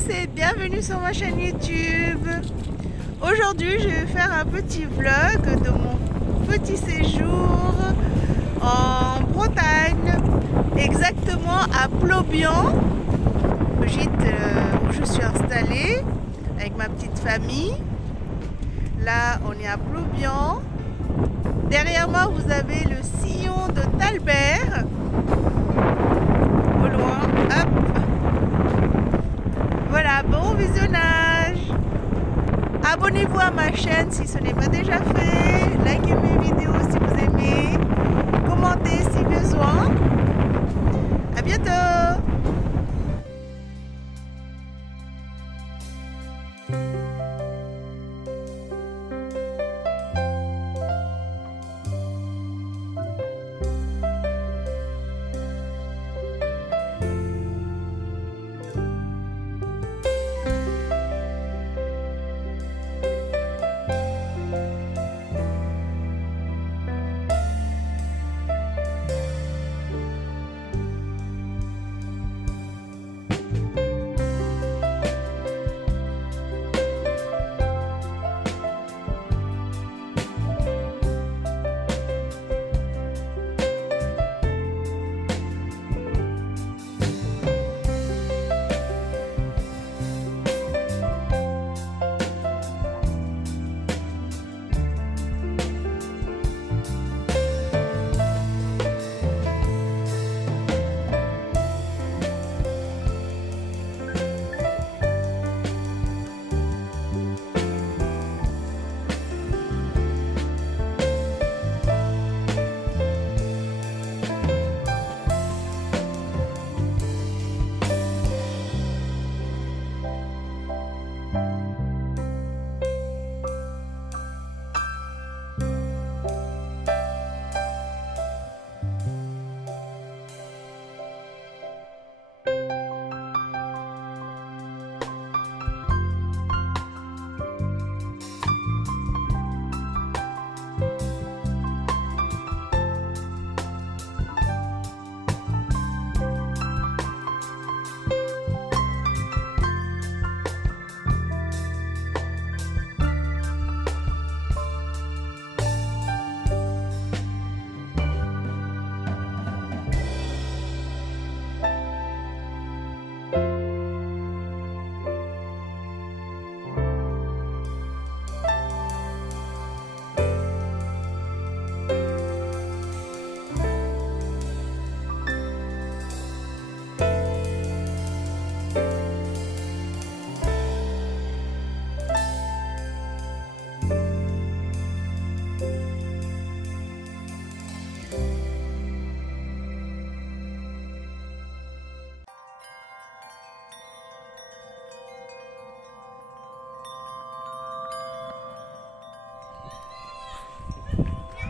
tous et bienvenue sur ma chaîne YouTube. Aujourd'hui je vais faire un petit vlog de mon petit séjour en Bretagne, exactement à Plobian, le gîte où je suis installée avec ma petite famille. Là on est à Plobian. Derrière moi vous avez le sillon de Talbert. Au loin, hop. Voilà, bon visionnage. Abonnez-vous à ma chaîne si ce n'est pas déjà fait. Likez mes vidéos si vous aimez. Commentez si besoin. À bientôt.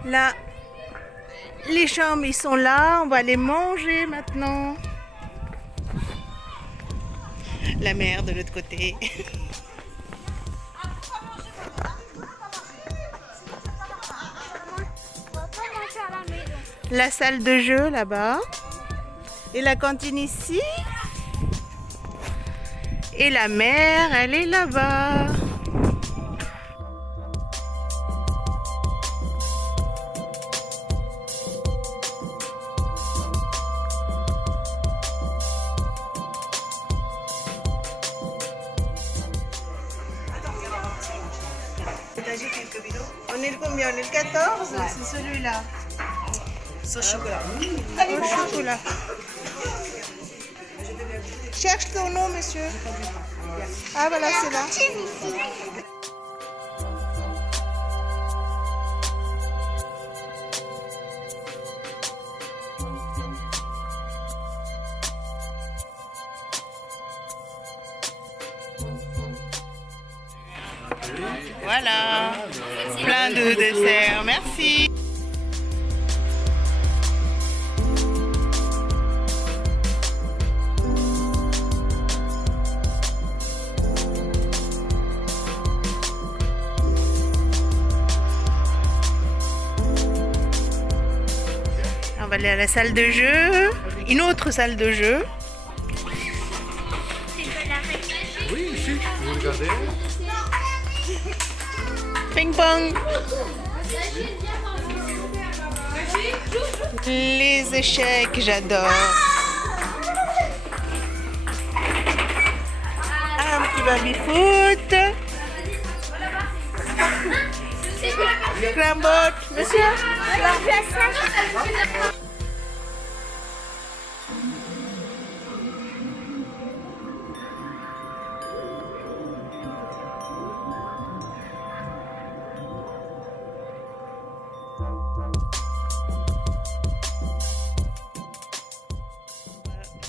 Là, les chambres, ils sont là. On va les manger maintenant. La mer de l'autre côté. La salle de jeu là-bas. Et la cantine ici. Et la mer, elle est là-bas. On est le combien? On est le 14? Ouais. C'est celui-là. Sans chocolat. Allez, au chocolat. Cherche ton nom, monsieur. Ah, voilà, c'est là. Voilà, plein de desserts, merci. On va aller à la salle de jeu, une autre salle de jeu. Ping pong. Les échecs, j'adore. Un petit baby-foot. Scramble. Monsieur,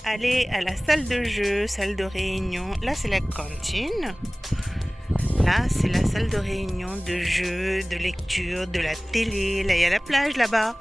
aller à la salle de jeu, salle de réunion. Là, c'est la cantine. Là, c'est la salle de réunion, de jeu, de lecture, de la télé. Là, il y a la plage là-bas.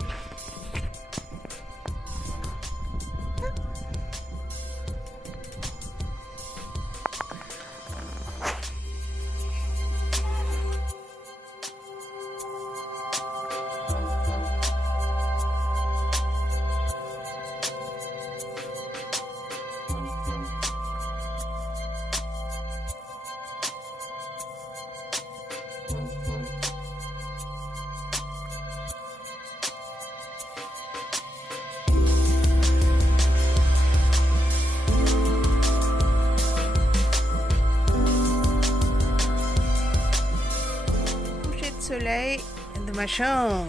Soleil de ma chambre.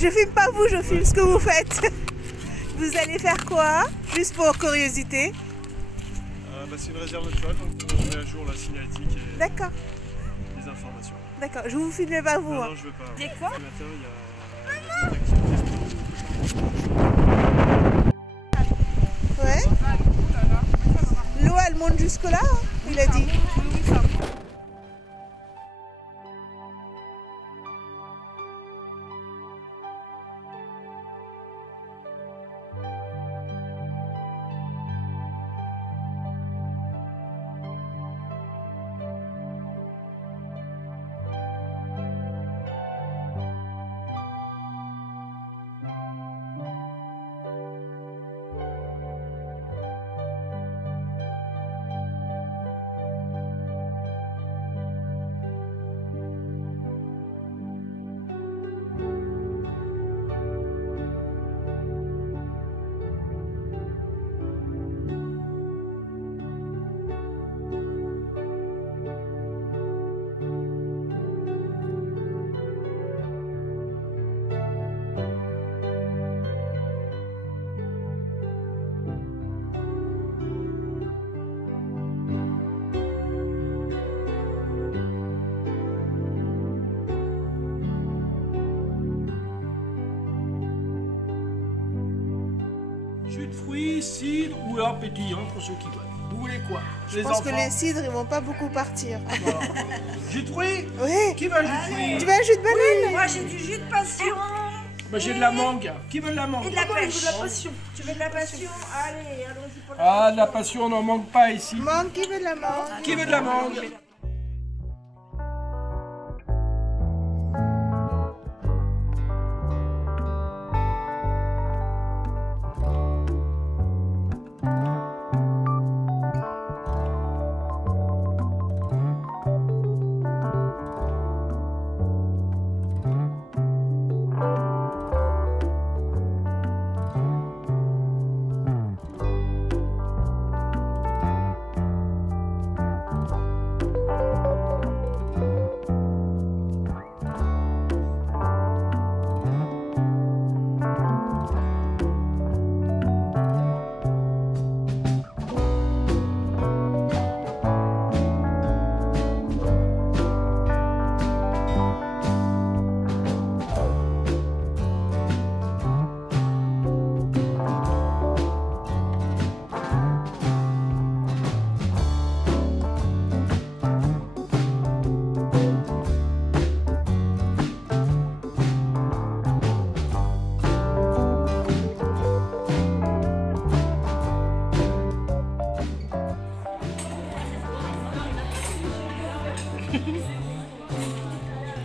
Je filme pas vous, je filme ce que vous faites. Vous allez faire quoi? Juste pour curiosité. C'est une réserve naturelle, donc on met à jour la signalétique et d'accord. les informations. D'accord, je vous filme pas vous. Non, non, je veux pas. Il y a quoi? Ce matin, il y a Ouais. L'eau elle monte jusque là, hein, il a dit. cidre ou alors pétillant pour ceux qui veulent. Vous voulez quoi? Je pense que les cidres, ils vont pas beaucoup partir. Voilà. Jus de fruits? Oui. Qui veut un jus de fruits? Tu veux un jus de banane? Moi j'ai du jus de passion. Bah, j'ai de la mangue. Qui veut de la mangue? Et de la pêche. De la passion. Tu veux de la passion? Allez, allons-y pour la Ah, de la passion, on n'en manque pas ici. Mangue, qui veut de la mangue? Qui veut de la mangue?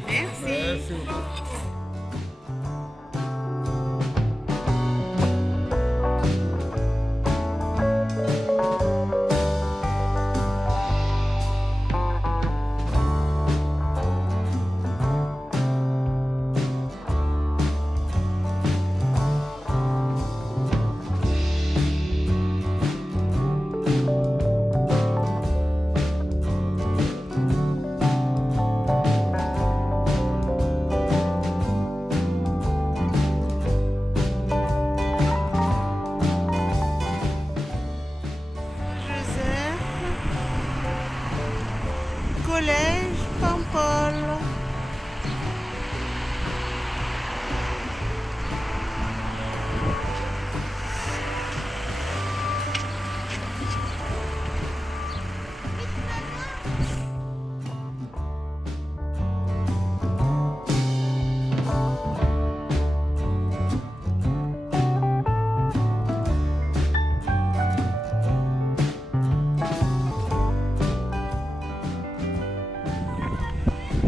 Merci. Collège Paimpol.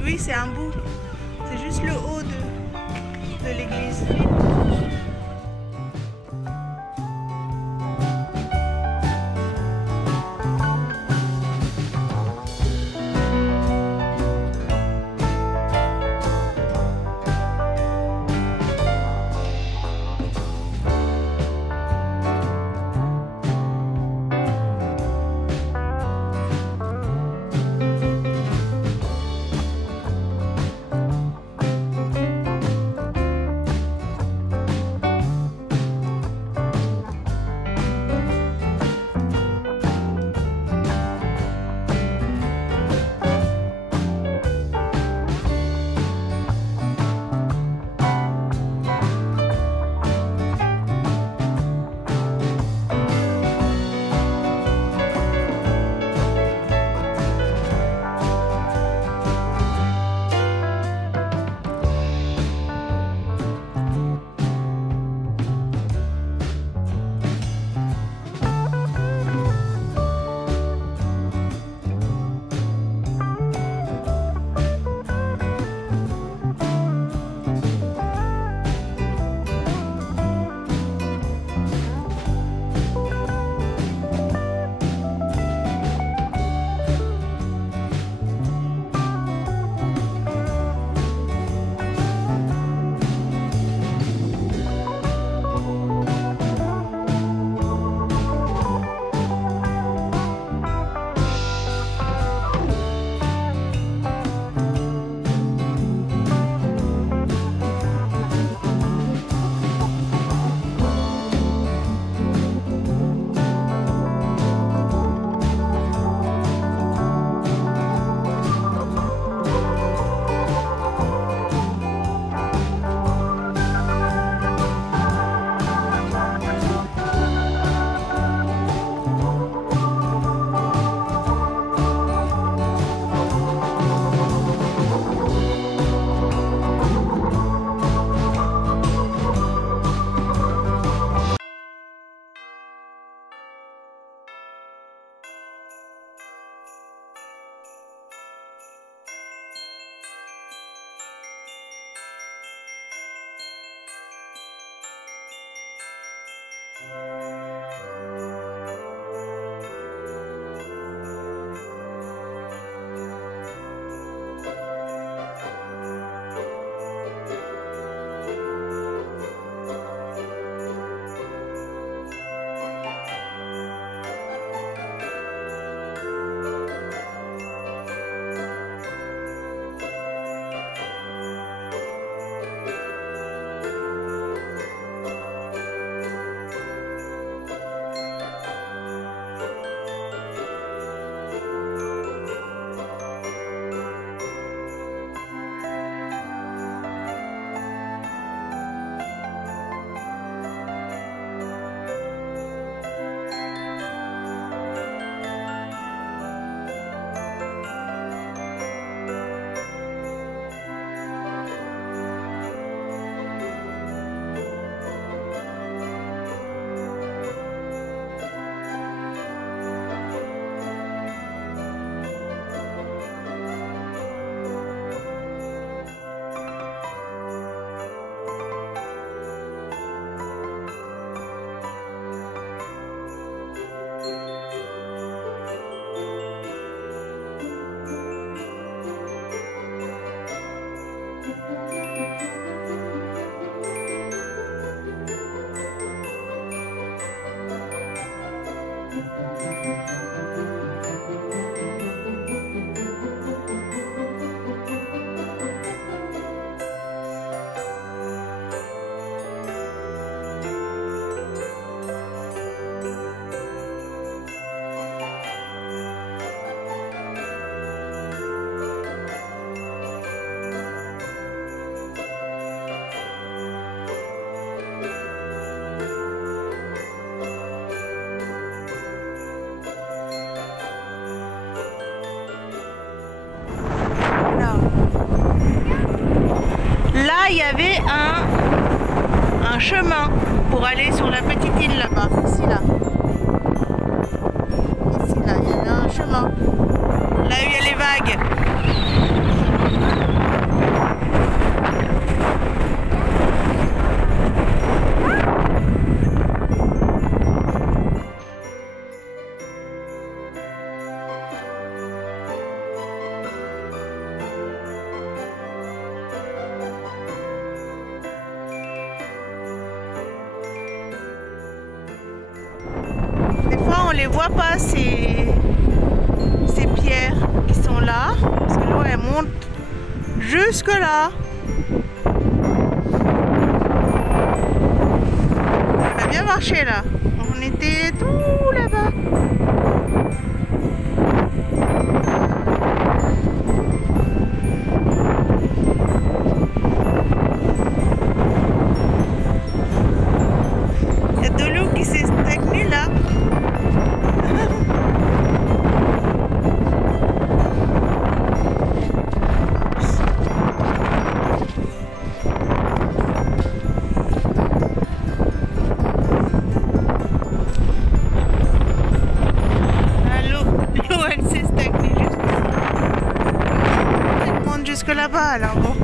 Oui, c'est un bout. C'est juste le haut de l'église. Là, il y avait un chemin pour aller sur la petite île là-bas. Ici, là. Ici, là, il y avait un chemin. Là où il y a les vagues. On les voit pas ces pierres qui sont là parce que l'eau elle monte jusque là. On a bien marché là, on était tout là-bas. Il y a de l'eau qui s'est stagnée là. Jusque là-bas alors bon.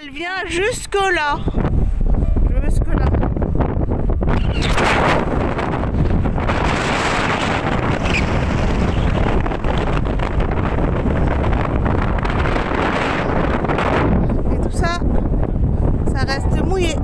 Elle vient jusque là. Jusque là. Et tout ça, ça reste mouillé.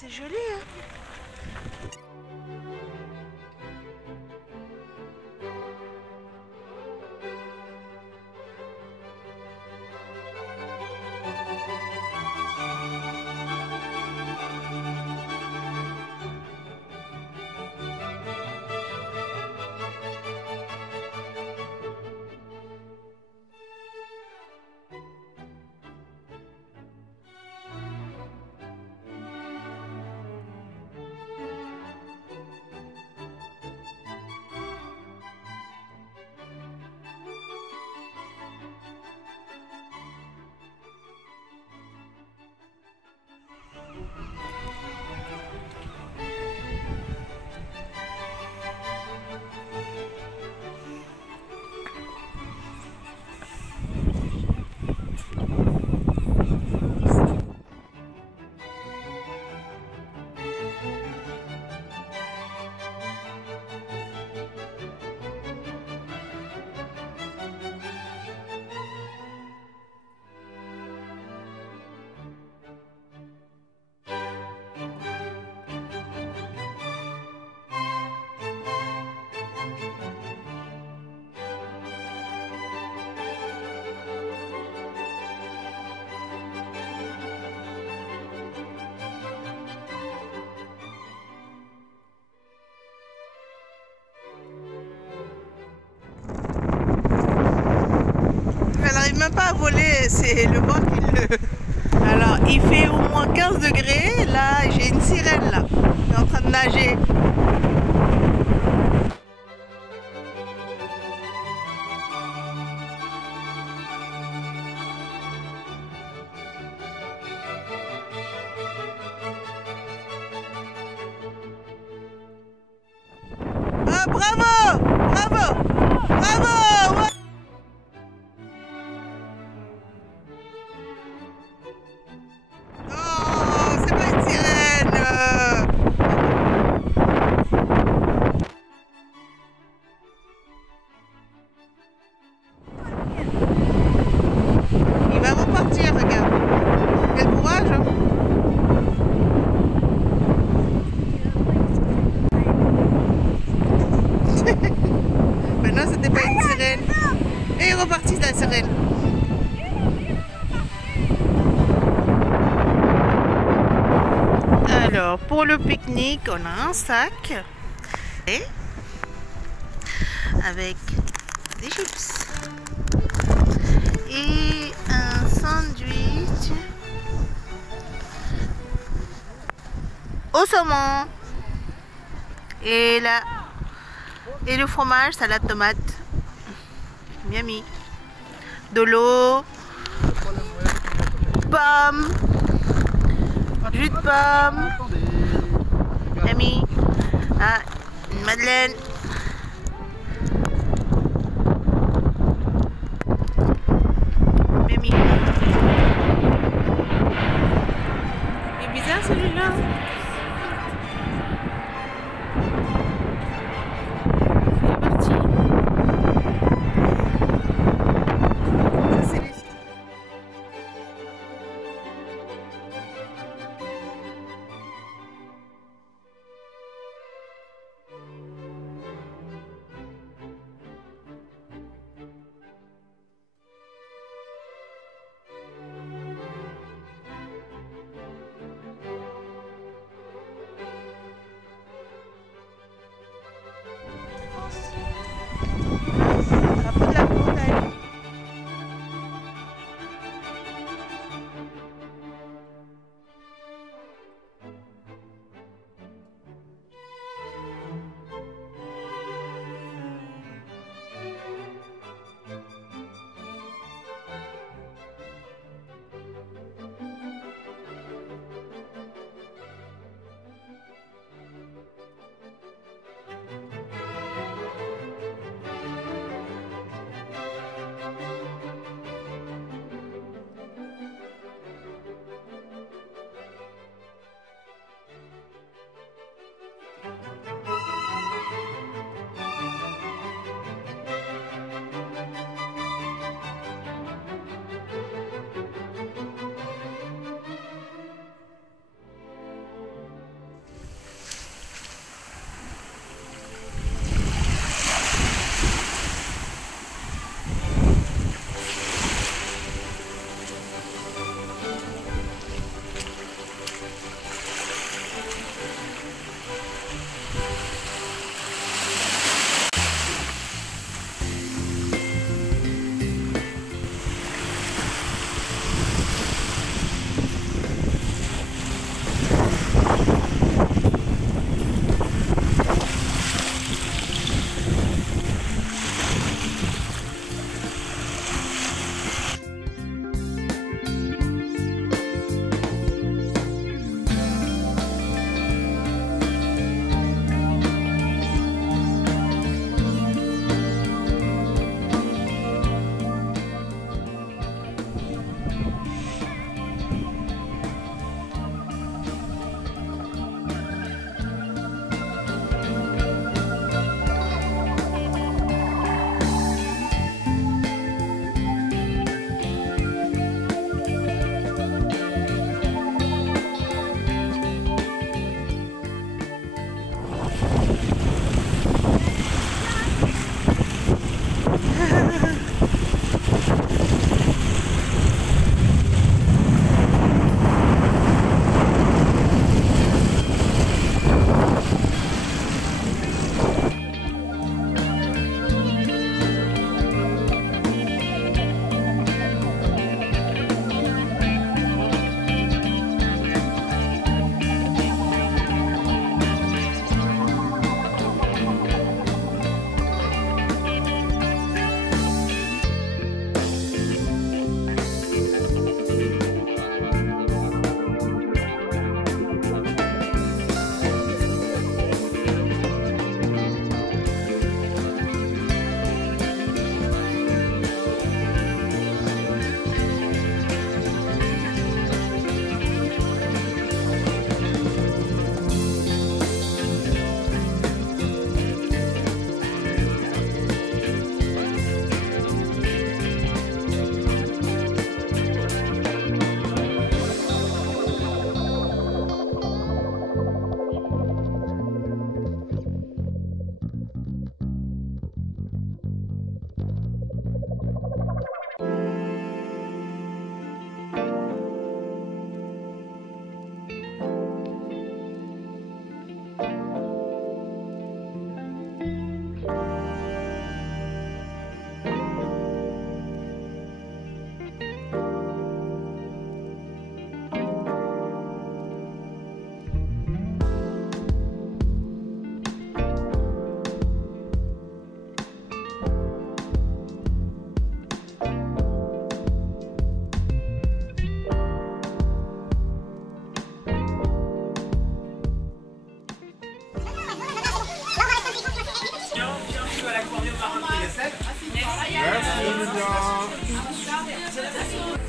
C'est joli, hein? Elle n'arrive même pas à voler, c'est le vent qui le... Alors il fait au moins 15 degrés, là j'ai une sirène là, qui est en train de nager. Ah bravo! Bravo! Bravo! Ouais. Oh, c'est pas une sirène! Il va repartir, regarde. Quel courage! Hein. Ben non, c'était pas une sirène. Et il est reparti la sirène. Alors, pour le pique-nique, on a un sac et avec des chips et un sandwich au saumon et là et le fromage, salade tomate, miami, de l'eau, pomme, jus de pomme, miami, ah, une madeleine. Miami. Il est bizarre celui-là.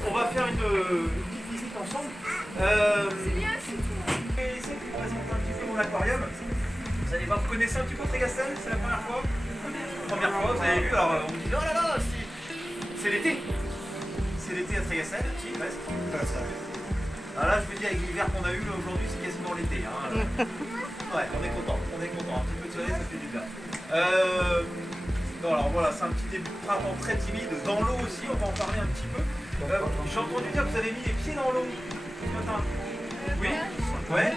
On va faire une petite visite ensemble. Je vais essayer de vous présenter un petit peu mon aquarium. Vous allez voir, vous connaissez un petit peu Trégastel? C'est la première fois? Première fois, vous avez vu, alors on me dit oh là là, c'est l'été. C'est l'été à Trégastel, si, presque. Alors là, je veux dire, avec l'hiver qu'on a eu aujourd'hui, c'est quasiment l'été. Hein. Ouais, on est content, un petit peu de soleil, ça fait du bien. Non, alors voilà, c'est un petit début de printemps très timide, dans l'eau aussi, on va en parler un petit peu. J'ai entendu dire que vous avez mis les pieds dans l'eau ce matin. Oui? Ouais?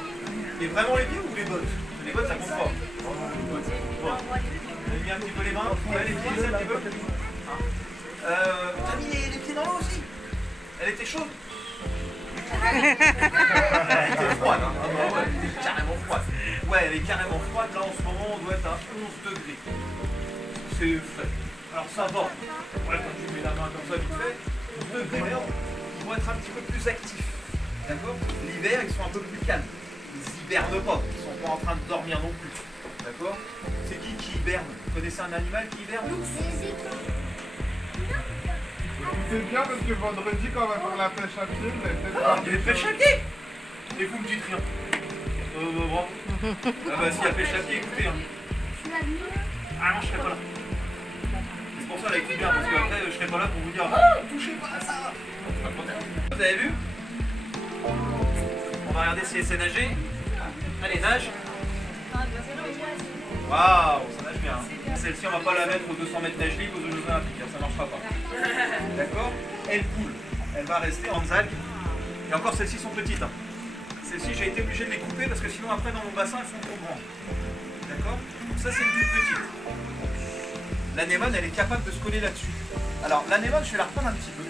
Et vraiment les pieds ou les bottes? Les bottes ça compte pas. Bon. Vous avez mis un petit peu les mains, ouais, les pieds un petit peu. T'as mis les pieds dans l'eau aussi? Elle était chaude? Elle était froide, hein? Ouais, elle était carrément froide. Ouais, elle est carrément froide, là en ce moment on doit être à 11 degrés. C'est frais. Alors ça va. Ouais, quand tu mets la main comme ça vite fait, 11 degrés, ils vont être un petit peu plus actifs. D'accord? L'hiver, ils sont un peu plus calmes. Ils hibernent pas. Ils sont pas en train de dormir non plus. D'accord? C'est qui hiberne? Vous connaissez un animal qui hiberne? C'est bien parce que vendredi, quand on va faire la pêche à pied, vous allez peut-être Il y a des pêches à pied! Et vous me dites rien. Bon. Ah bah s'il y a pêche à pied, écoutez. Hein. Ah non, je serai pas là. C'est pour ça, là, écoutez bien, parce qu'après, je serai pas là pour vous dire oh, touchez pas à ça! Vous avez vu? On va regarder si elle sait nager. Allez, nage. Waouh, ça nage bien. Celle-ci, on va pas la mettre aux 200 mètres nage libre aux Jeux Olympiques, ça marchera pas. D'accord? Elle coule. Elle va rester en algue. Et encore, celles-ci sont petites. Hein. Celles-ci, j'ai été obligé de les couper parce que sinon, après, dans mon bassin, elles sont trop grandes. D'accord? Donc ça, c'est une toute petite. L'anémone, elle est capable de se coller là-dessus. Alors, l'anémone, je vais la reprendre un petit peu.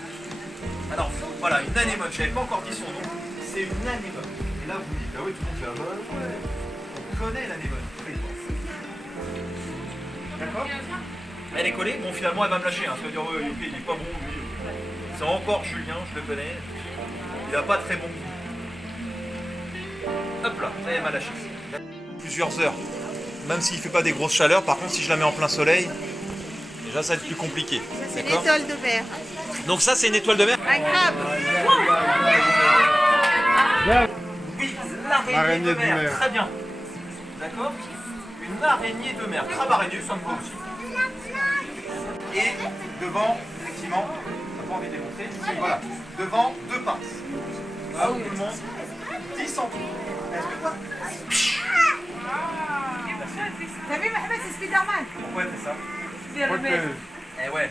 Alors, voilà, une anémone, je n'avais pas encore dit son nom. C'est une anémone. Et là, vous me dites, ah oui, tout le monde fait la bonne. Ouais. On connaît l'anémone. D'accord? Elle est collée, bon finalement elle va me lâcher, hein. Ça veut dire ok il est pas bon lui. C'est encore Julien, je le connais. Il a pas très bon goût. Hop là, ça y est, elle m'a lâché. Plusieurs heures. Même s'il fait pas des grosses chaleurs, par contre si je la mets en plein soleil, déjà ça va être plus compliqué. C'est une étoile de mer. Donc ça c'est une étoile de mer? Un crabe. Oui, l'araignée de mer. Très bien. D'accord? Une araignée de mer. Crabe araignée, ça me va aussi. Et devant, effectivement, t'as pas envie de les montrer, voilà, devant deux pinces. Là où tout le monde, 10 cm. Est-ce que toi? T'as vu Mohamed, c'est Spiderman? Pourquoi elle fait ça? protège. Eh ouais.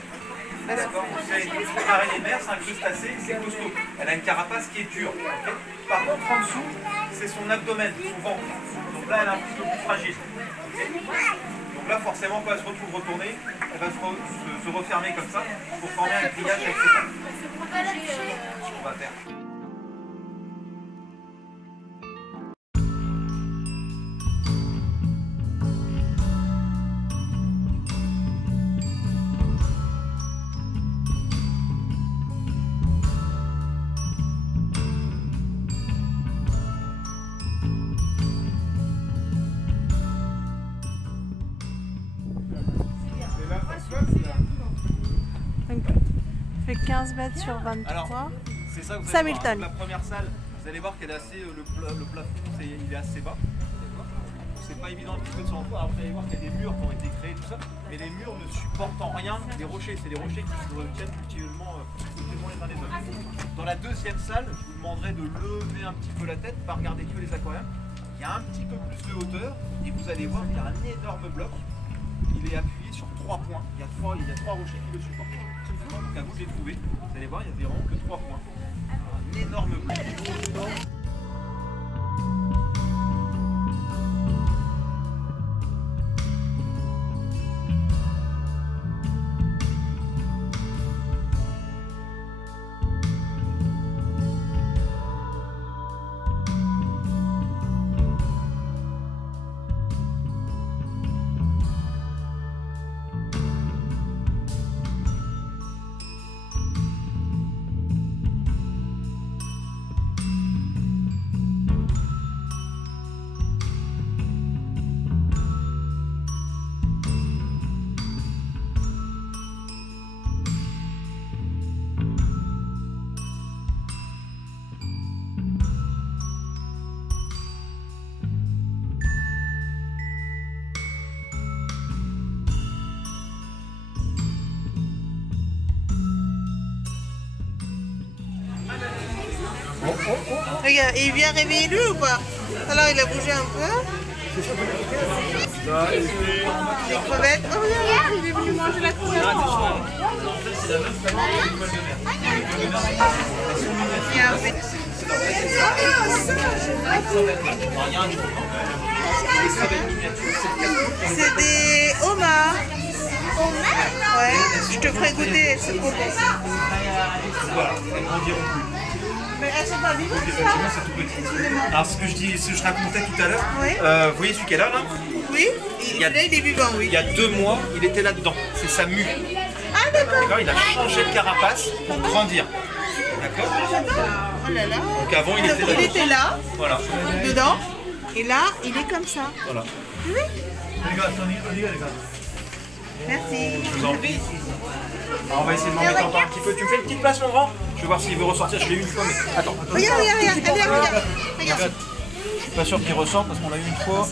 D'accord. C'est une araignée de mer, c'est un crustacé, c'est costaud. Elle a une carapace qui est dure. Okay. Par contre, en dessous, c'est son abdomen, son ventre. Donc là, elle est un petit peu plus fragile. Okay. Donc là, forcément, quand elle se retrouve retournée, elle va se refermer comme ça pour former un grillage avec ses pattes. On va faire. Donc, fait 15 mètres sur 23. Alors, c'est ça que vous allez Hamilton. voir. La première salle, vous allez voir qu'elle est assez, le plafond, il est assez bas. C'est pas évident un petit peu de s'en voir. Vous allez voir qu'il y a des murs qui ont été créés, tout ça. Mais les murs ne supportent en rien des rochers. C'est des rochers qui se retiennent mutuellement les uns les autres. Dans la deuxième salle, je vous demanderai de lever un petit peu la tête, pas regarder que les aquariums. Il y a un petit peu plus de hauteur et vous allez voir qu'il y a un énorme bloc. Il est appuyé sur 3 points. Il y a trois rochers qui le supportent. Donc à vous de les trouver. Vous allez voir, il y a vraiment que 3 points. Un énorme bloc. Regarde, il vient réveiller lui ou pas? Alors il a bougé un peu. Les crevettes. Oh regarde, il est venu manger la crevette. Il y a un peu. C'est des homards. Ouais, je te ferai goûter, c'est trop bon. Voilà, elles grandiront plus. Mais elles sont pas vivantes. Effectivement, c'est tout petit. Alors, ce que je racontais tout à l'heure, Oui. vous voyez celui qui est là, là Oui, là il est vivant, oui. il y a 2 mois, il était là-dedans. C'est sa mue. Ah d'accord. D'accord, il a changé de carapace pour grandir. D'accord. Oh là là. Donc avant, il était Il là-dedans. était là, Voilà. dedans, et là, il est comme ça. Voilà. Oui. Merci. Je vous en prie. Alors, on va essayer de m'en mettre encore un petit peu. Tu me fais une petite place, mon grand? Je vais voir s'il veut ressortir. Je l'ai eu une fois, mais attends. Regarde, regarde, regarde, regarde. Regarde. Je suis pas sûr qu'il ressorte parce qu'on l'a eu une fois.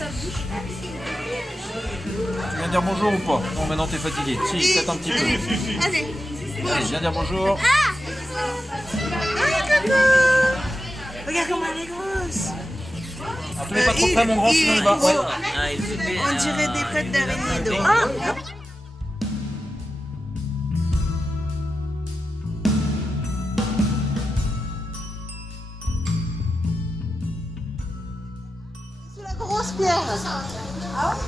Tu viens dire bonjour ou pas? Non, maintenant t'es fatigué. Si, peut-être un petit peu. Allez. Allez, viens dire bonjour. Ah, coucou. Regarde comment elle est grosse. Alors, tu n'es pas trop près, mon grand, sinon il va. Ouais. On dirait des pattes d'araignée d'eau. Ah. C'est la grosse pierre.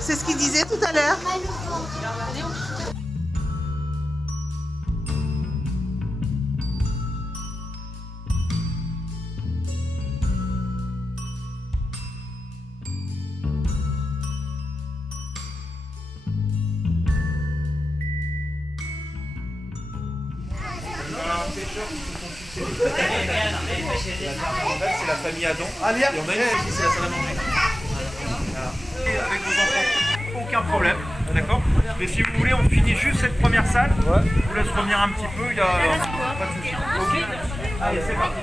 C'est ce qu'il disait tout à l'heure. C'est la famille Adam. Et on a une ici, c'est la salle à manger. Voilà. Et avec vos enfants, aucun problème, d'accord? Mais si vous voulez, on finit juste cette première salle. Je vous laisse revenir un petit peu, il n'y a pas de souci. Ok? Allez, c'est parti.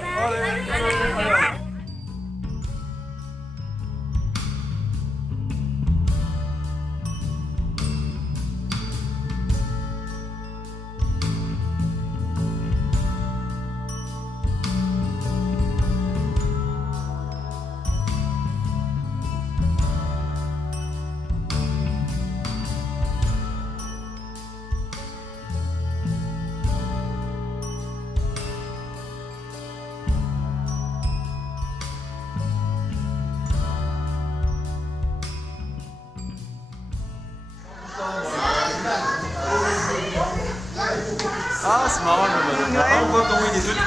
Ah, c'est marrant le bonhomme. Là, on voit comment il est tenu.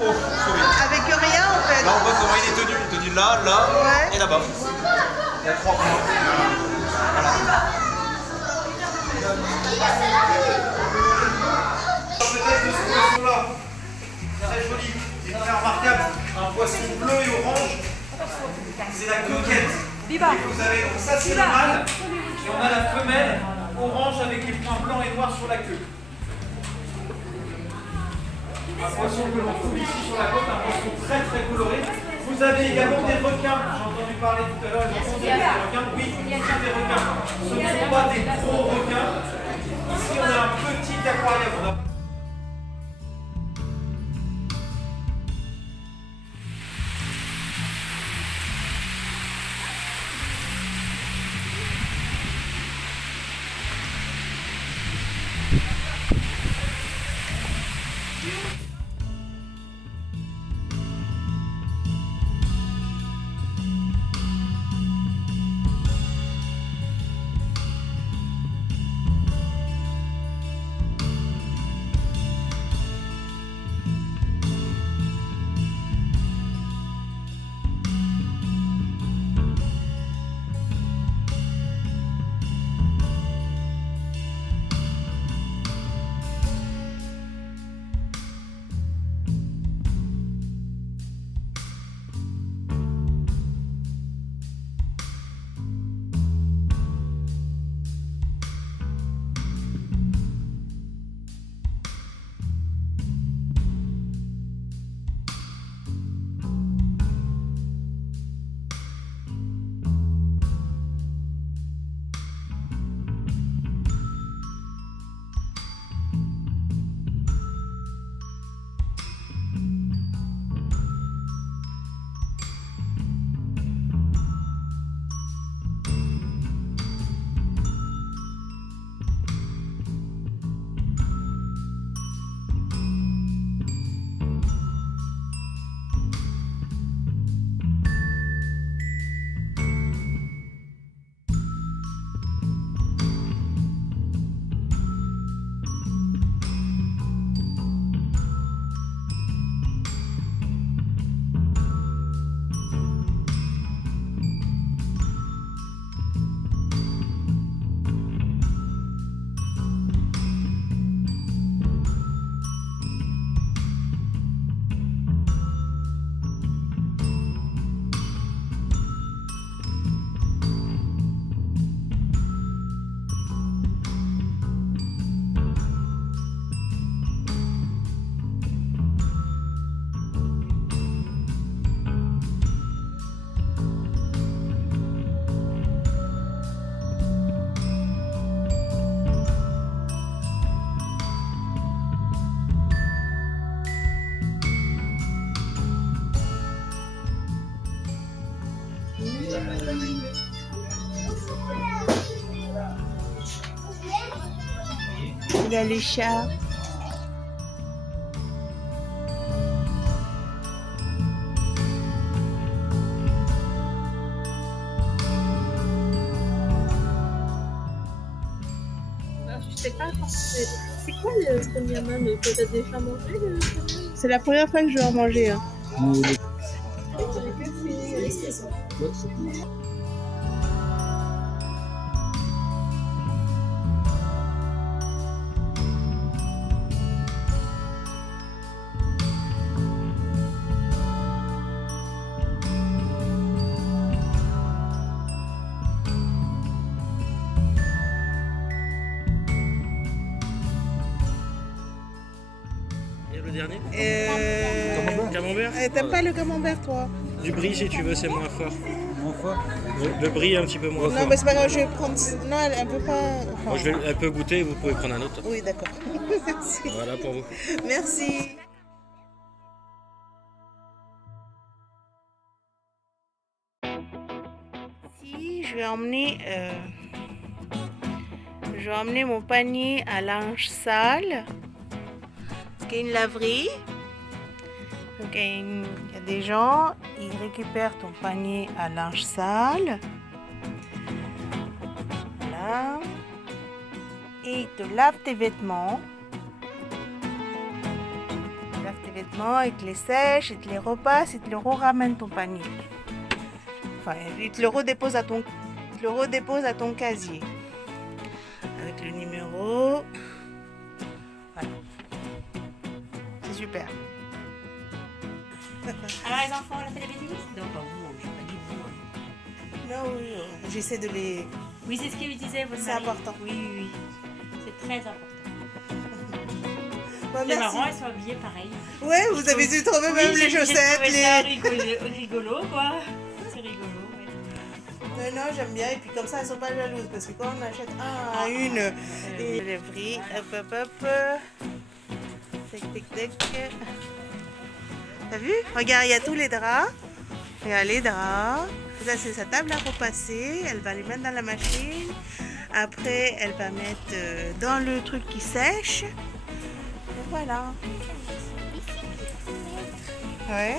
Oh, sorry. Avec rien en fait. Là, on voit comment il est tenu. Il est tenu là, là Ouais. et là-bas. Il y a 3 points. Voilà. Le test de ce poisson-là, très joli, c'est très remarquable. Un poisson bleu et orange, c'est la coquette. Et vous avez, donc ça c'est le mâle, et on a la femelle orange avec les points blancs et noirs sur la queue. Un poisson que l'on trouve ici sur la côte, un poisson très très coloré. Vous avez également des requins, j'ai entendu parler tout à l'heure, des requins. Oui, c'est des requins. Ce ne sont pas des gros requins. Ici on a un petit aquarium. Il y a les chats. Je sais pas, c'est quoi le premier man que tu as déjà mangé C'est la première fois que je vais en manger. Hein. Et le dernier Euh... Camembert. T'aimes pas le camembert, toi? Du brie si tu veux, c'est moins fort. Moins fort. Le brie un petit peu moins Non, fort. mais c'est pas grave, je vais prendre. Non, elle peut pas. Enfin, Moi, je vais un peu goûter, vous pouvez prendre un autre. Oui, d'accord. Merci. Voilà pour vous. Merci. Si, je vais emmener mon panier à linge sale. Parce qu'il y a une laverie. Donc il y a des gens, ils récupèrent ton panier à linge sale. Voilà. Et ils te lavent tes vêtements. Ils lavent tes vêtements, ils te les sèchent, ils te les repassent, ils te le ramènent ton panier. Enfin, ils te le redéposent à ton casier. Avec le numéro. Voilà. C'est super. Alors les enfants, on a fait des bêtises? Non, pas vous, je pas dit vous. Non, oui, j'essaie de les... Oui, c'est ce qu'il disait, votre C'est mari. important. Oui, oui, oui. C'est très important. Bon, C'est merci. marrant, elles sont habillées pareil. Ouais, vous avez dû trouver même les chaussettes, J'ai trouvé ça rigolo, quoi. C'est rigolo, ouais. Non, j'aime bien. Et puis comme ça, elles sont pas jalouses. Parce que quand on achète un à une, et le prix, hop. Tac. T'as vu? Regarde, il y a tous les draps. Regarde les draps. Ça, c'est sa table à repasser. Elle va les mettre dans la machine. Après, elle va mettre dans le truc qui sèche. Et voilà. Ouais.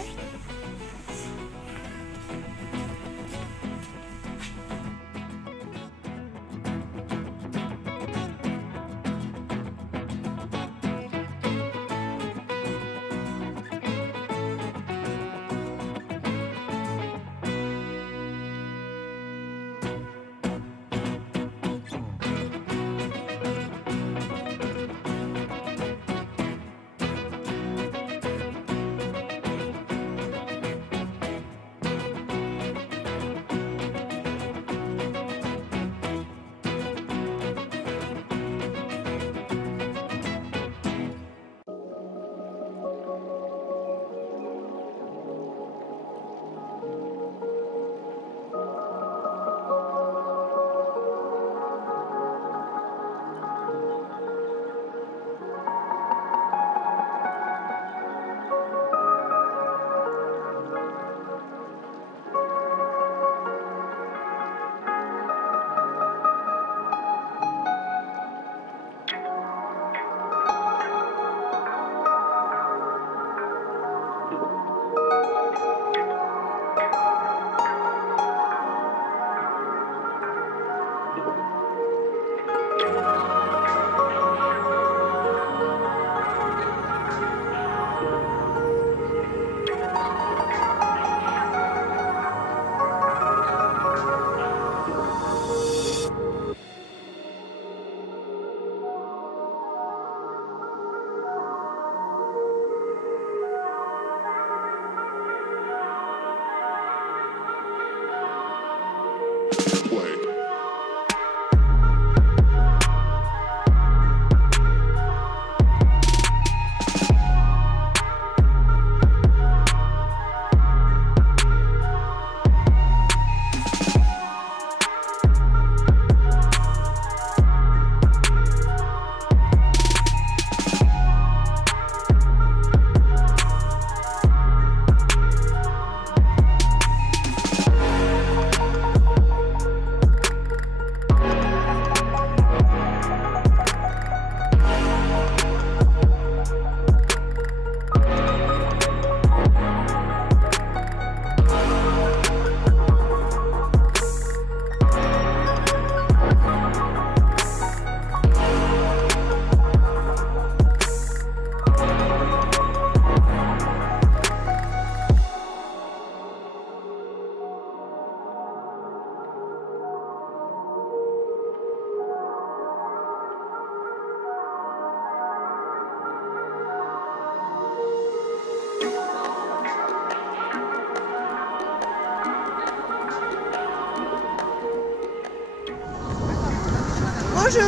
Bonjour.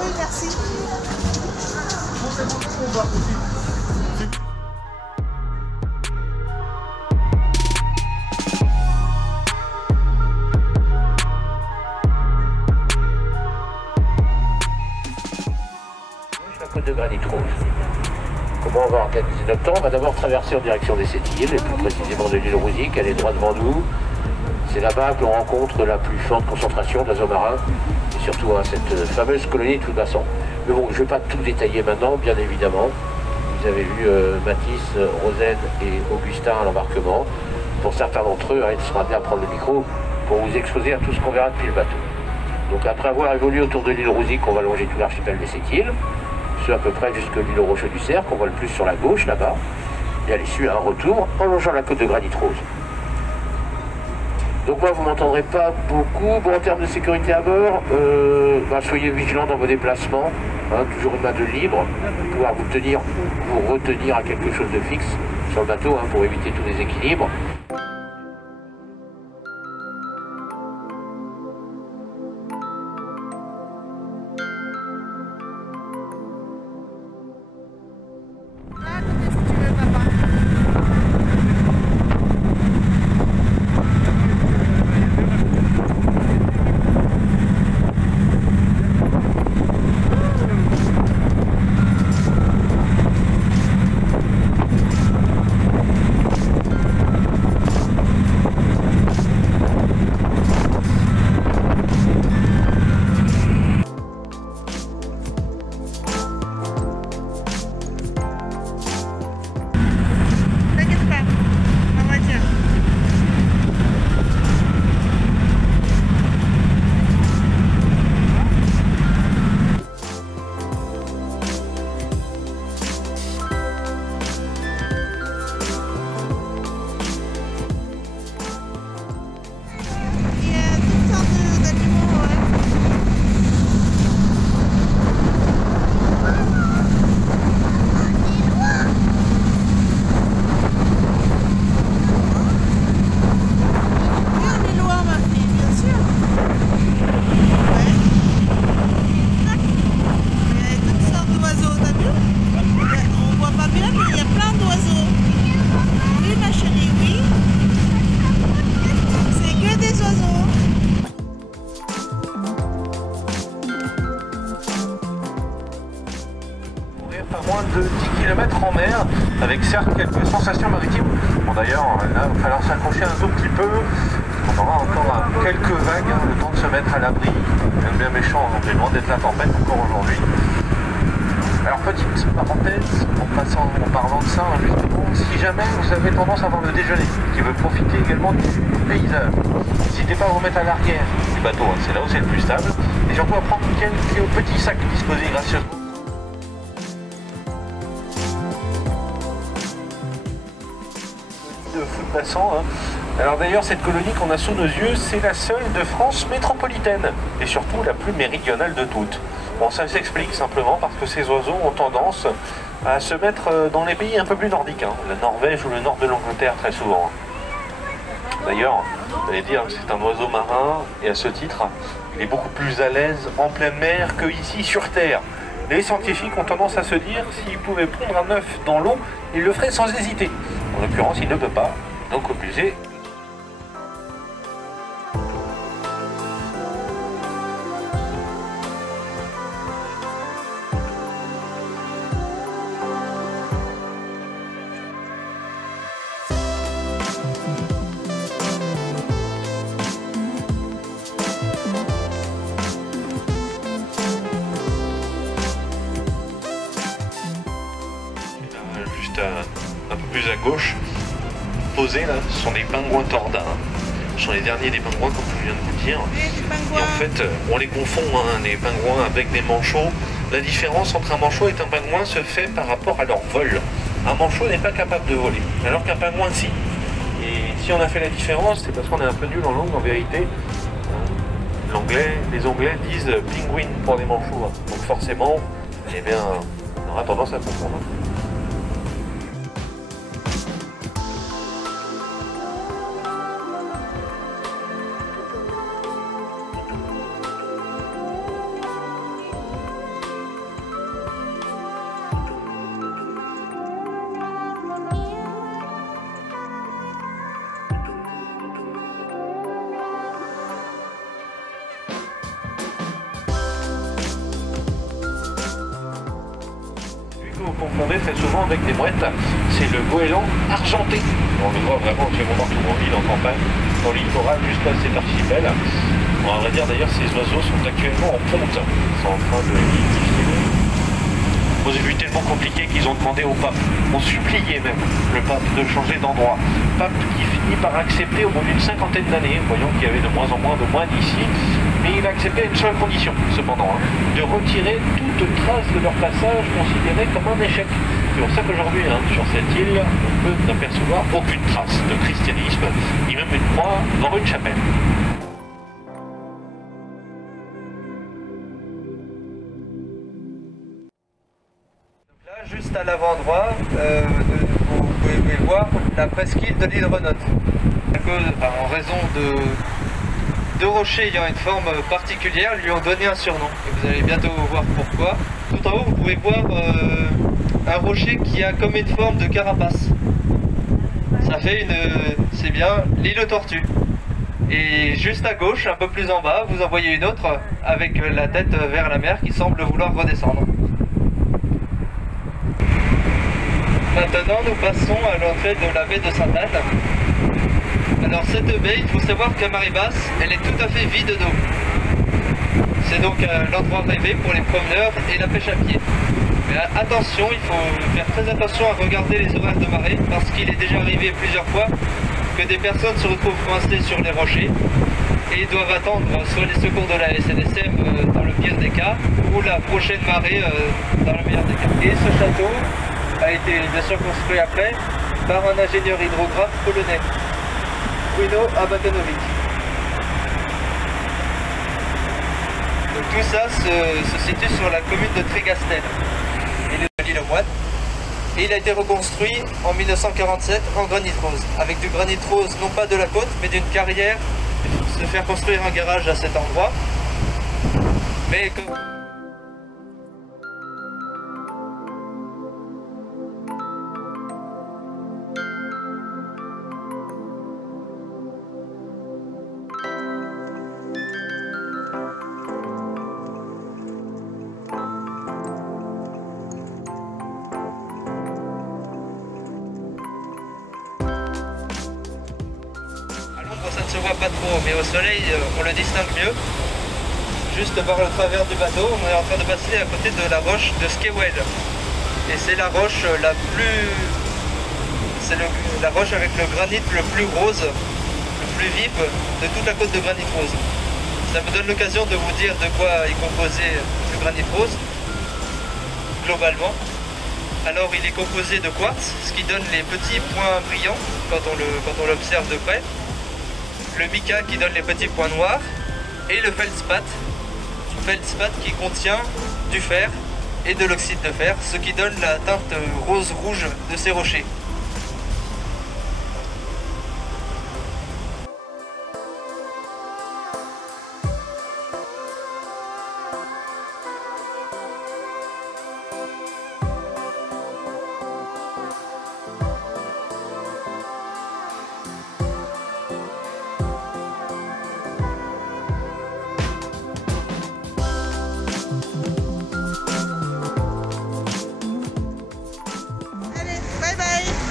Oui, merci. La côte de granit rouge. Comment on va organiser notre temps? On va d'abord traverser en direction des Sept-Îles, et plus précisément de l'île Rouzic, elle est droit devant nous. C'est là-bas que l'on rencontre la plus forte concentration d'oiseaux marins, et surtout cette fameuse colonie de Foulbassan. Mais bon, je ne vais pas tout détailler maintenant, bien évidemment. Vous avez vu Mathis, Rosane et Augustin à l'embarquement. Pour certains d'entre eux, il sera bien à prendre le micro pour vous exposer à tout ce qu'on verra depuis le bateau. Donc après avoir évolué autour de l'île Rouzic, on va longer tout l'archipel des Sept-Îles, ce à peu près jusque l'île aux Rocheux du Cerf, qu'on voit le plus sur la gauche là-bas. Et à l'issue, un retour en longeant la côte de granit rose. Donc moi, vous ne m'entendrez pas beaucoup. Bon, en termes de sécurité à bord, soyez vigilants dans vos déplacements. Hein, toujours une main de libre, pour pouvoir vous retenir à quelque chose de fixe sur le bateau, hein, pour éviter tous les équilibres. Moins de 10 km en mer, avec certes quelques sensations maritimes. Bon d'ailleurs, là, il va falloir s'accrocher un tout petit peu. On aura encore quelques vagues, hein, le temps de se mettre à l'abri. Même bien méchant, on est loin d'être la tempête encore aujourd'hui. Alors petite parenthèse, en parlant de ça, justement, si jamais vous avez tendance à avoir le déjeuner, qui veut profiter également du paysage, n'hésitez pas à vous mettre à l'arrière du bateau, hein, c'est là où c'est le plus stable, et surtout à prendre quelques petits sacs disposés gracieusement. De Foulbassan, hein. Alors d'ailleurs cette colonie qu'on a sous nos yeux, c'est la seule de France métropolitaine et surtout la plus méridionale de toutes. Bon, ça s'explique simplement parce que ces oiseaux ont tendance à se mettre dans les pays un peu plus nordiques, hein, la Norvège ou le nord de l'Angleterre très souvent. D'ailleurs, vous allez dire que c'est un oiseau marin et à ce titre, il est beaucoup plus à l'aise en pleine mer que ici sur Terre. Les scientifiques ont tendance à se dire s'il pouvait pondre un œuf dans l'eau, il le ferait sans hésiter. En l'occurrence, il ne peut pas, donc obligé. Juste un peu plus à gauche, posés là, ce sont des pingouins tordins. Ce sont les derniers des pingouins, comme je viens de vous dire. Et en fait, on les confond, hein, les pingouins avec des manchots. La différence entre un manchot et un pingouin se fait par rapport à leur vol. Un manchot n'est pas capable de voler, alors qu'un pingouin, si. Et si on a fait la différence, c'est parce qu'on est un peu nul en langue, en vérité. Les Anglais disent penguin pour les manchots. Donc forcément, eh bien, on aura tendance à confondre. fondé très souvent avec des mouettes. C'est le goéland argenté. On le voit vraiment actuellement partout en ville, en campagne, dans l'île littoral, juste à cet archipel. On va dire d'ailleurs ces oiseaux sont actuellement en ponte. Ils sont en train de nidifier. Aux vues tellement compliquées qu'ils ont demandé au pape, ont supplié même le pape de changer d'endroit. Pape qui finit par accepter au bout d'une cinquantaine d'années, voyons qu'il y avait de moins en moins de moines ici, mais il a accepté à une seule condition, cependant, de retirer toute trace de leur passage considérée comme un échec. C'est pour ça qu'aujourd'hui, sur cette île, on peut n'apercevoir aucune trace de christianisme, ni même une croix dans une chapelle. Juste à l'avant-droit, vous pouvez voir la presqu'île de l'île Renotte. En raison de deux rochers ayant une forme particulière, lui ont donné un surnom. Et vous allez bientôt voir pourquoi. Tout en haut, vous pouvez voir un rocher qui a comme une forme de carapace. Ça fait c'est bien l'île aux tortues. Et juste à gauche, un peu plus en bas, vous en voyez une autre avec la tête vers la mer qui semble vouloir redescendre. Maintenant, nous passons à l'entrée de la baie de Sainte-Anne. Alors cette baie, il faut savoir qu'à marée basse, elle est tout à fait vide d'eau. C'est donc l'endroit rêvé pour les promeneurs et la pêche à pied. Mais attention, il faut faire très attention à regarder les horaires de marée, parce qu'il est déjà arrivé plusieurs fois que des personnes se retrouvent coincées sur les rochers et doivent attendre soit les secours de la SNSM dans le pire des cas, ou la prochaine marée dans le meilleur des cas. Et ce château a été bien sûr construit après par un ingénieur hydrographe polonais, Bruno Abatanovic. Donc tout ça se situe sur la commune de Trégastel, et l'île aux Moines. Et il a été reconstruit en 1947 en granit rose, avec du granit rose non pas de la côte, mais d'une carrière, se faire construire un garage à cet endroit. Mais comme... ça ne se voit pas trop, mais au soleil on le distingue mieux. Juste par le travers du bateau, on est en train de passer à côté de la roche de Skewell. Et c'est la roche la plus... c'est la roche avec le granit le plus rose, le plus vif de toute la côte de granit rose. Ça me donne l'occasion de vous dire de quoi est composé le granit rose, globalement. Alors il est composé de quartz, ce qui donne les petits points brillants quand on l'observe de près. Le mica qui donne les petits points noirs, et le feldspath qui contient du fer et de l'oxyde de fer, ce qui donne la teinte rose-rouge de ces rochers. Bye bye.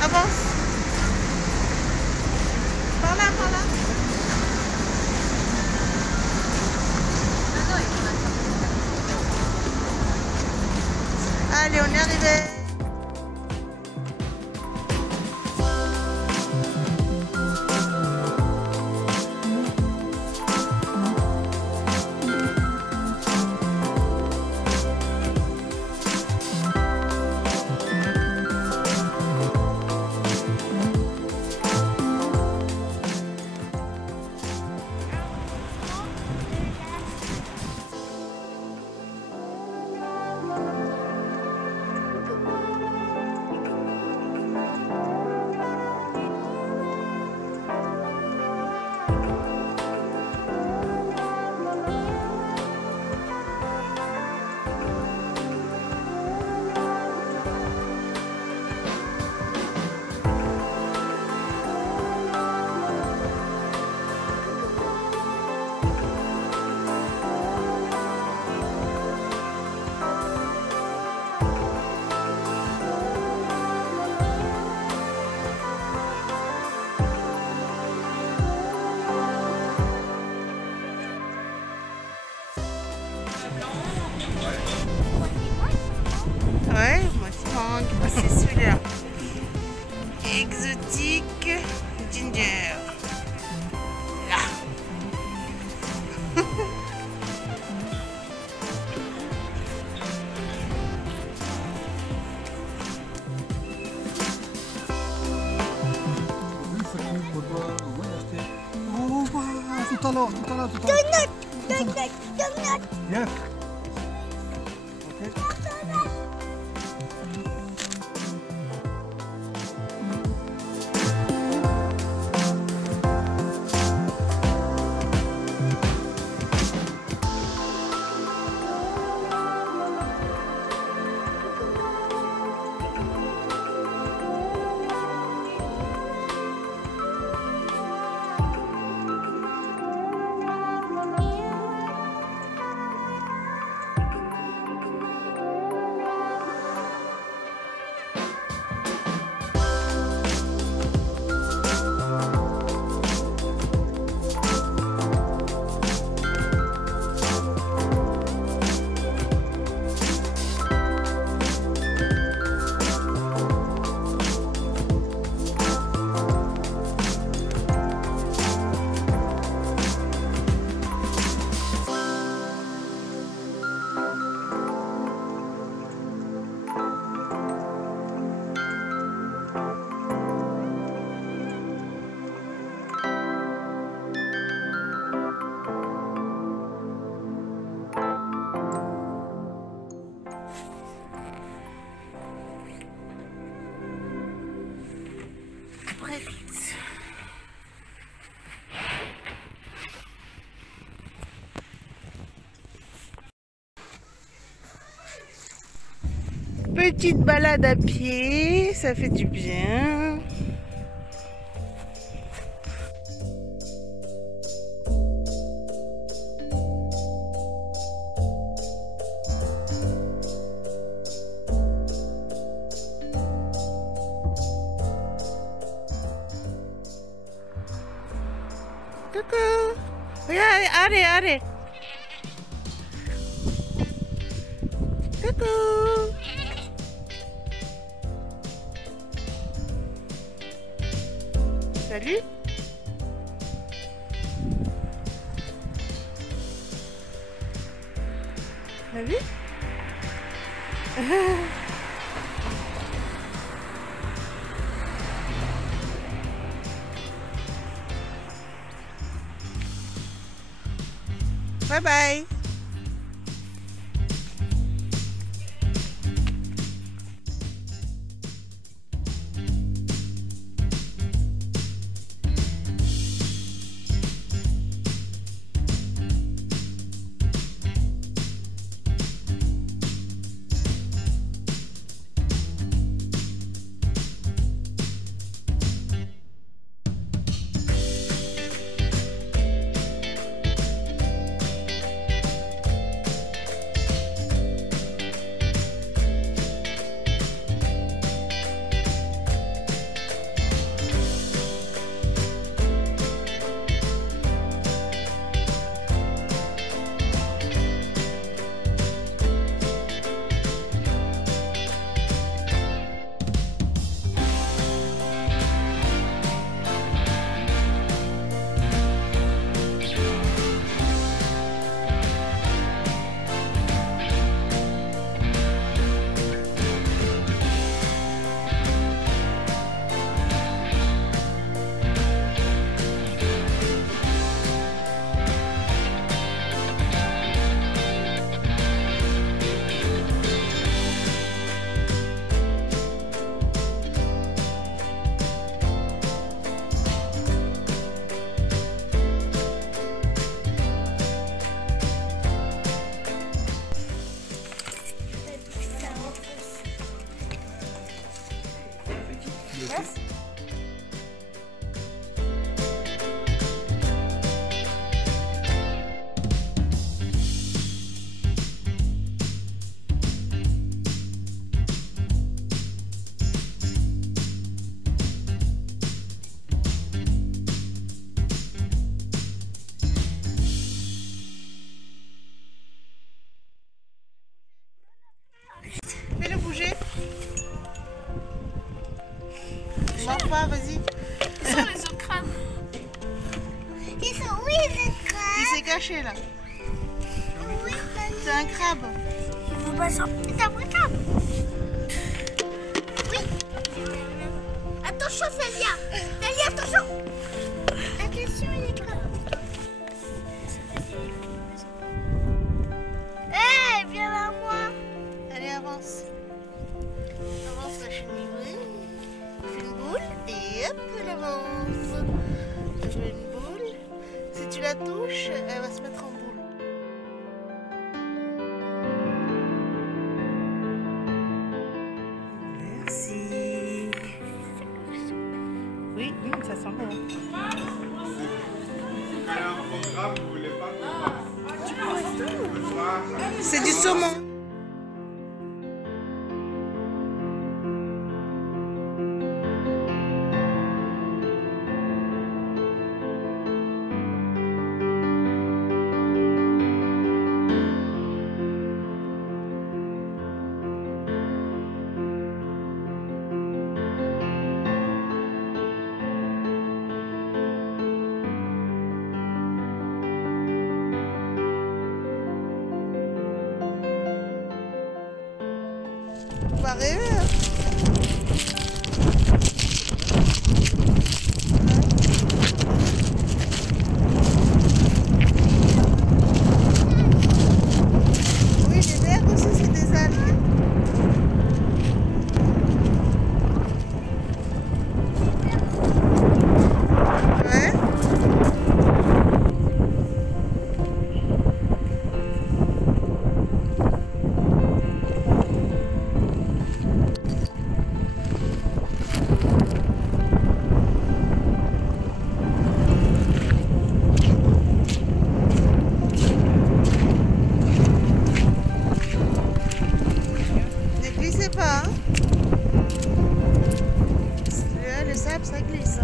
exotique ginger. Là. Tout à l'heure. Yes. Petite balade à pied, ça fait du bien. Coucou. Regarde, allez. Coucou. Salut. T'as vu? Bye bye. vas-y. Ils sont les autres crabes. Ils sont où les crabes? Il s'est caché là. Oui, c'est un crabe. Il faut pas s'en... C'est un vrai crabe. Oui. Attention, Célia. Célia, attention. Attention, les crabes. Hé, viens vers moi. Allez, avance. Avance la chenille. Fais une boule et hop, elle avance. Tu fais une boule. Si tu la touches, elle va se mettre en boule. Merci. Oui, ça sent bon. C'est du saumon. On va rêver. Oui, les vers aussi, c'est des algues. Ouais. Pas, hein. Le sable, ça glisse.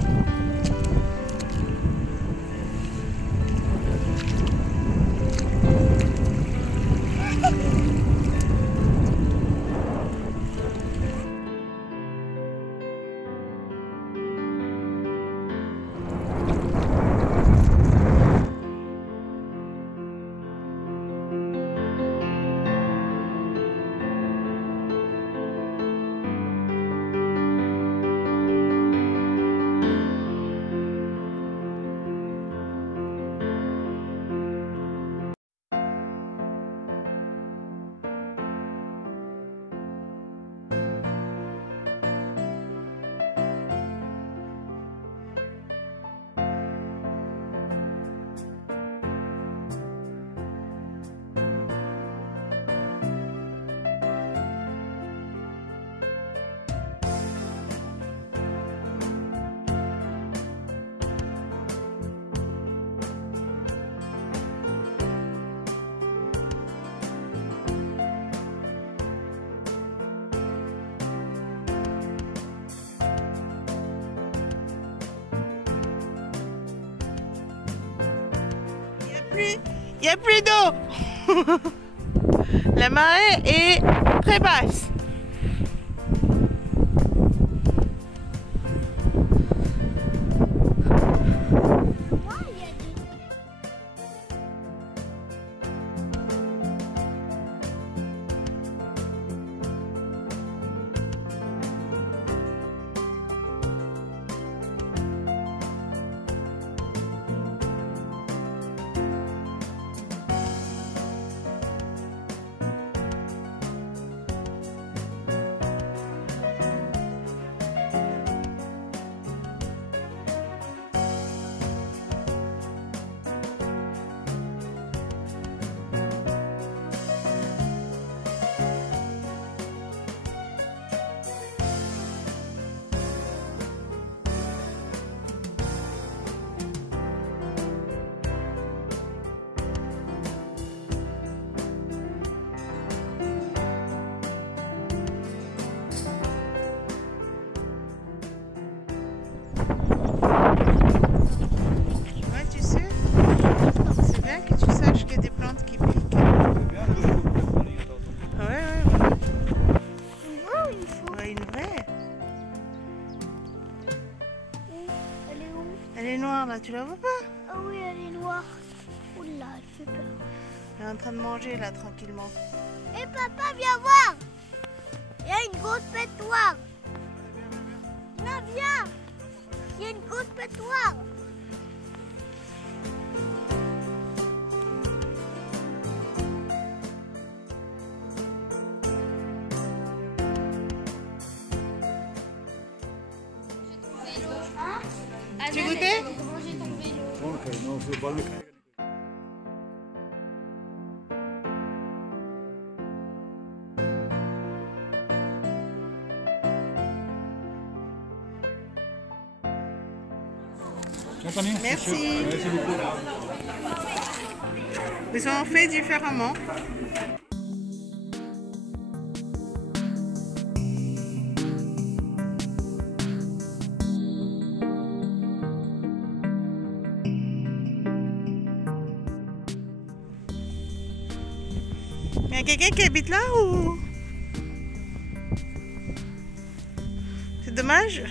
Il n'y a plus d'eau. La marée est très basse. Elle est noire là, tu la vois pas? Ah oui, elle est noire. Oula, elle fait peur. Elle est en train de manger là tranquillement. Et papa, viens voir. Il y a une grosse bête noire. Non, viens. Il y a une grosse bête noire. Tu goûtais? non, c'est pas le cas. Merci. Merci beaucoup. Ils sont faits différemment. Il y a quelqu'un qui habite là ou... C'est dommage.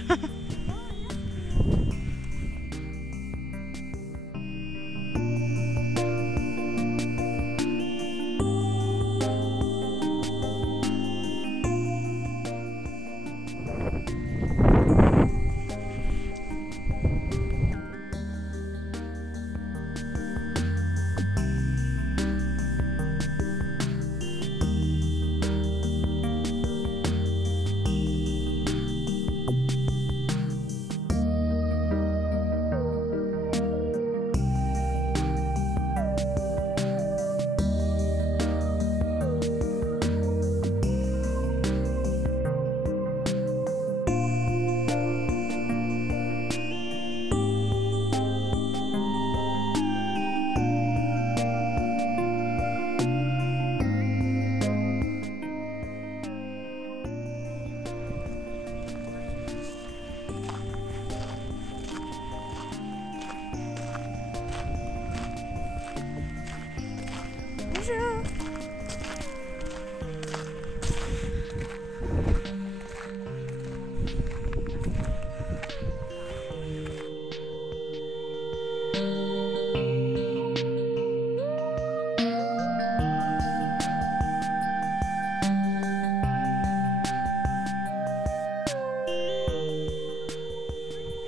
Bonjour.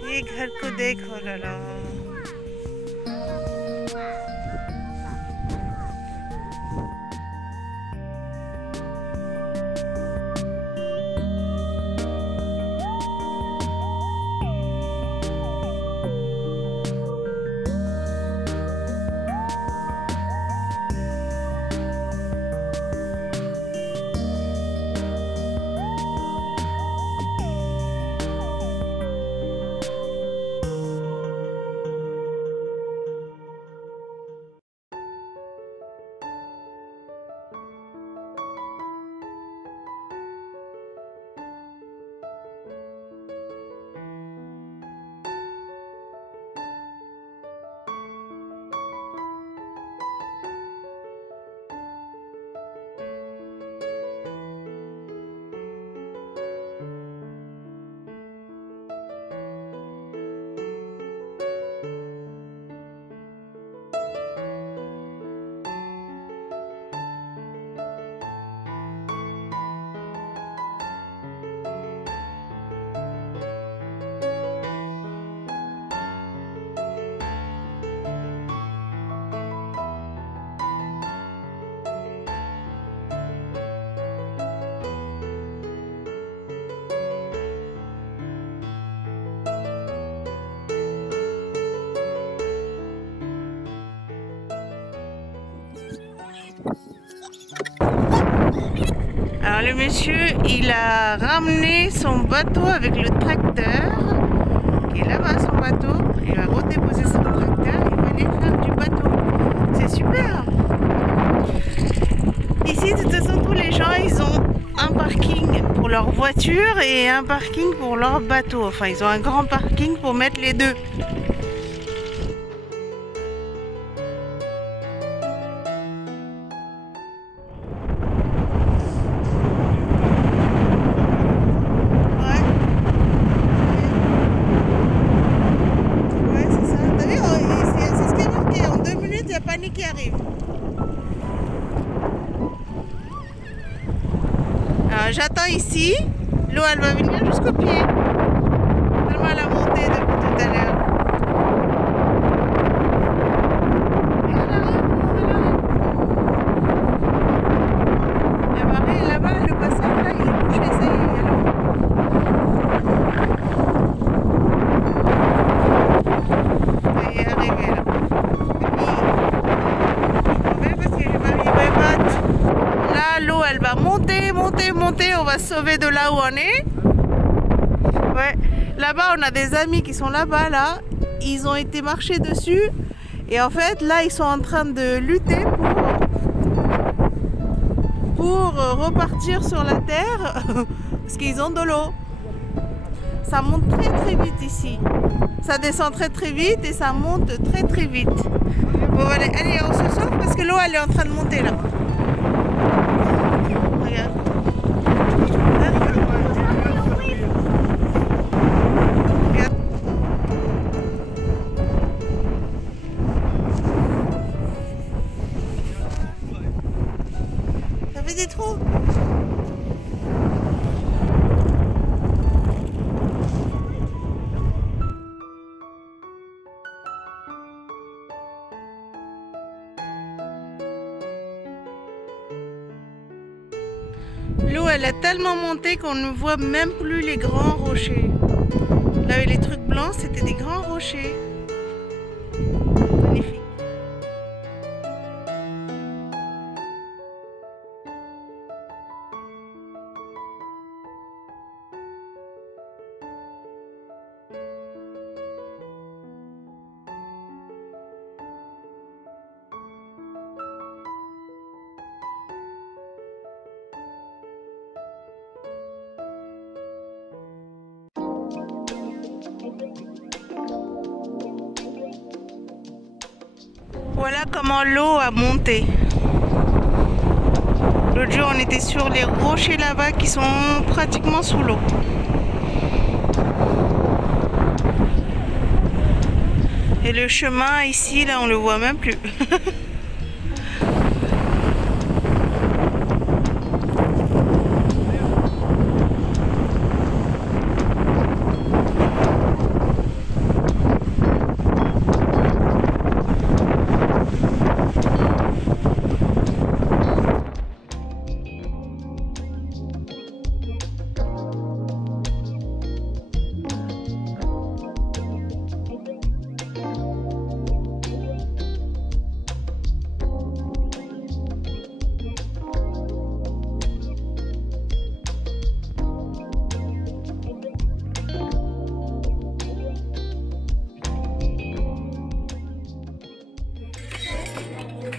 ये घर को देखो लला। Alors le monsieur, il a ramené son bateau avec le tracteur qui est là-bas, son bateau. Il va redéposer son tracteur, il va aller faire du bateau. C'est super. Ici, de toute façon, tous les gens, ils ont un parking pour leur voiture et un parking pour leur bateau. Enfin, ils ont un grand parking pour mettre les deux. Ouais, ici, l'eau elle va venir jusqu'au pied. Tellement elle a monté depuis tout à l'heure. Et Marie là-bas, le passage là, il est bouché, ça y est, ça y est arrivé là. Parce que j'ai pas mis mes bottes. Là, l'eau elle va monter, monter, monter. On va se sauver de là où on est. Ouais. Là-bas, on a des amis qui sont là-bas, là. Ils ont été marcher dessus. Et en fait, là, ils sont en train de lutter pour repartir sur la terre. Parce qu'ils ont de l'eau. Ça monte très très vite ici. Ça descend très très vite et ça monte très très vite. Bon, allez, on se sauve parce que l'eau elle est en train de monter là. Regarde. Regarde. Ça fait des trous. L'eau elle a tellement monté qu'on ne voit même plus les grands rochers. Là où les trucs blancs c'était des grands rochers. Magnifique. Voilà comment l'eau a monté. L'autre jour, on était sur les rochers là-bas qui sont pratiquement sous l'eau. Et le chemin ici, là, on le voit même plus.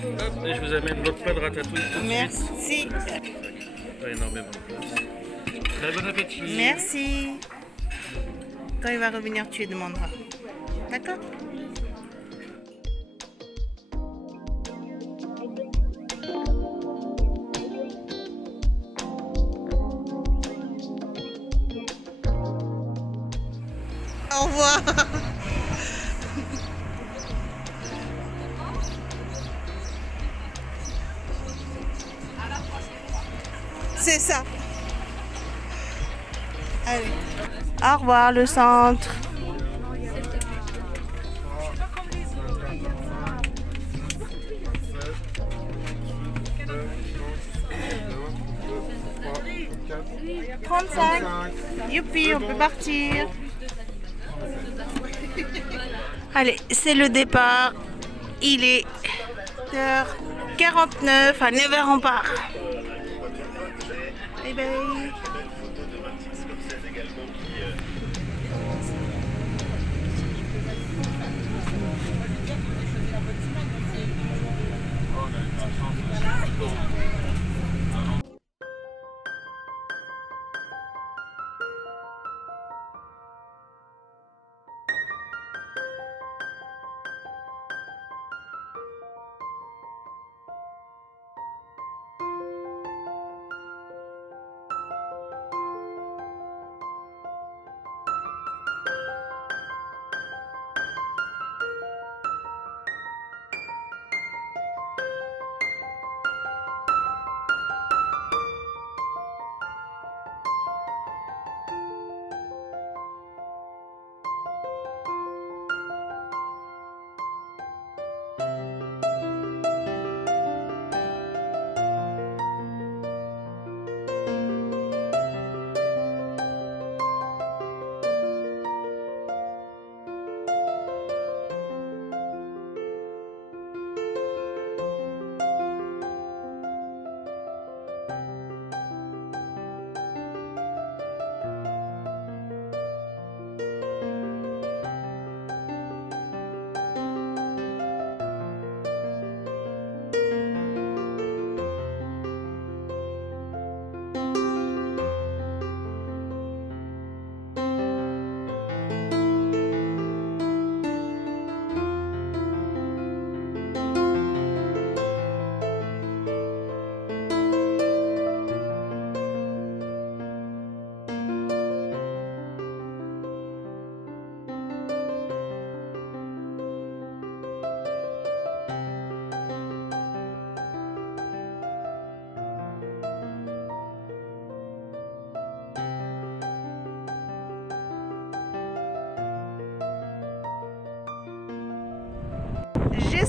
Hop, et je vous amène l'autre plat de ratatouille tout de Merci. suite. Pas énormément de place. Très bon appétit. Merci. Quand il va revenir, tu lui demanderas. D'accord? Au revoir. C'est ça. Allez. Au revoir le centre. « 35. Youpi, on peut partir. Allez, c'est le départ. Il est 8h49. À 9h, on part. Bye bye.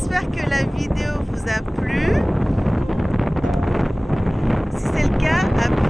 j'espère que la vidéo vous a plu. Si c'est le cas, abonnez-vous.